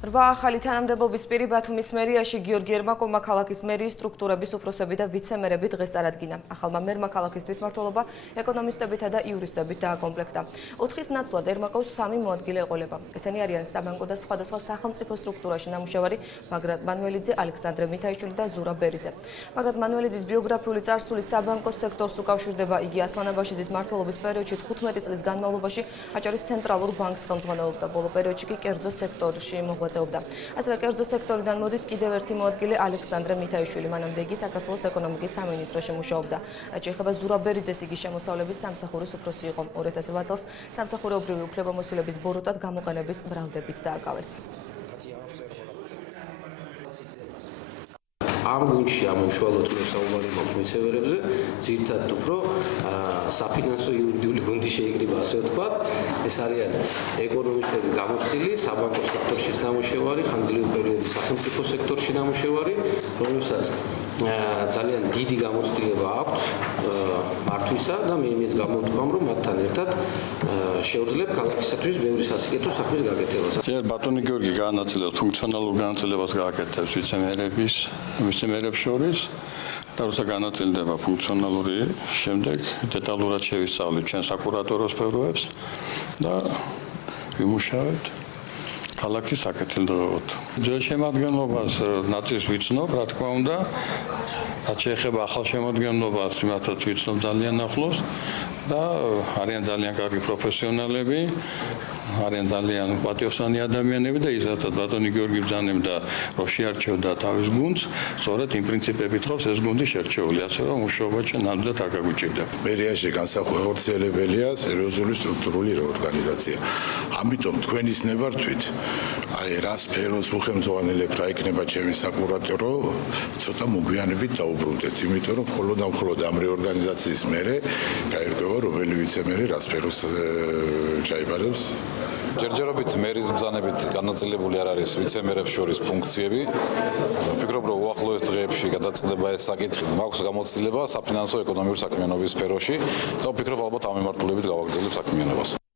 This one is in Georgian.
რვა ახალი თანამდებობის პირი ბათუმის მერიაში გიორგი ერმაკოვმა ქალაქის მერიის სტრუქტურების უფროსები და ვიცე-მერები დღეს წარადგინა. ახალმა მერმა ქალაქის თვითმმართველობა ეკონომისტებითა და იურისტებით დააკომპლექტა. 4-ის ნაცვლად ერმაკოვს 3 მოადგილე ეყოლება. ესენი არიან საბანკო და სხვადასხვა სახელმწიფო სტრუქტურაში ნამუშევარი მაგრად მანველიძე, ალექსანდრე მითაიშვილი და ზურაბ ბერიძე. მაგრად მანველიძის ბიოგრაფიული წარსული საბანკო სექტორს უკავშირდება. იგი ასლან აბაშიძის მმართველობის პერიოდში 15 წლის განმავლობაში აჭარის ცენტრალურ ბანკს ხელმძღვანელობდა. ბოლო პერიოდში კი კერძო სექტორში ასევე კერძო სექტორიდან მოდის კიდევ ერთი მოადგილე ალექსანდრე მითაიშვილი. მანამდე იგი საქართველოს ეკონომიკის სამინისტროში მუშაობდა. რაც შეეხება ზურაბ ბერიძეს, იგი შემოსავლების სამსახურის უფროსი იყო. 2008 წელს სამსახურეობრივი უფლებამოსილების ბოროტად გამოყენების ბრალდებით დააკავეს. ამ გუნდში ამუშავოთ მე საუბარი მაქვს მიცემერებზე, ძირითადად უფრო საფინანსო იურიდიული გუნდი შეიკრიბა, ასე ვთქვათ. ეს არიან ეკონომისტები გამოცდილი, საბანკო სექტორშიც ნამუშევარი, ხანგრძლივი პერიოდის სახელმწიფო სექტორში ნამუშევარი, რომლებსაც ძალიან დიდი გამოცდილება აქვთ მართვისა და მე იმის გამოვთქვამ, რომ მათთან ერთად შეუძლებ ქალაქისათვის ბევრი სასიკეთო საქმის გაკეთებას. ჯერ ბატონი გიორგი განაწილებს ფუნქციონალურ განათლებას გააკეთებს ვიცე-მერებს შორის და როცა განაწილდება ფუნქციონალური, შემდეგ დეტალურად შევისწავლით ჩვენ საკურატორო სფეროებს და ვიმუშავებთ ქალაქის საკეთილდღეოდ. ძველ შემადგენლობას ნაწილს ვიცნობ, რა თქმა უნდა, რაც შეეხება ახალ შემადგენლობას, იმათაც ვიცნობ ძალიან ახლოს და არიან ძალიან კარგი პროფესიონალები, არიან ძალიან პატიოსანი ადამიანები და იზრდათ ბატონი გიორგი ბრძანებდა, რომ შეარჩევდა თავის გუნდს, სწორედ იმ პრინციპებით ხავს ეს გუნდი შერჩეული, ასე რომ მუშაობა ჩვენ ნამდვილად არ გაგვიჭირდება. მერიაში განსახორციელებელია სერიოზული სტრუქტურული რეორგანიზაცია. ამიტომ თქვენის ნებართვით აი რა სფეროს უხელმძღვანელებ რა იქნება ჩემი საკურატორო, ცოტა მოგვიანებით დაუბრუნდეთ, იმიტომ რომ მხოლოდ ამ რეორგანიზაციის მერე გაირკვევა რომელი ვიცე-მერი რა სფეროს ჩაიბარებს. ჯერჯერობით მერის ბრძანებით განაწილებული არ არის ვიცე-მერებს შორის ფუნქციები. ვფიქრობ, რომ უახლოეს დღეებში გადაწყდება ეს საკითხი. მაქვს გამოცდილება საფინანსო ეკონომიკური საქმიანობის სფეროში და ვფიქრობ, ალბათ ამ მიმართულებით გავაგრძელებ საქმიანობას.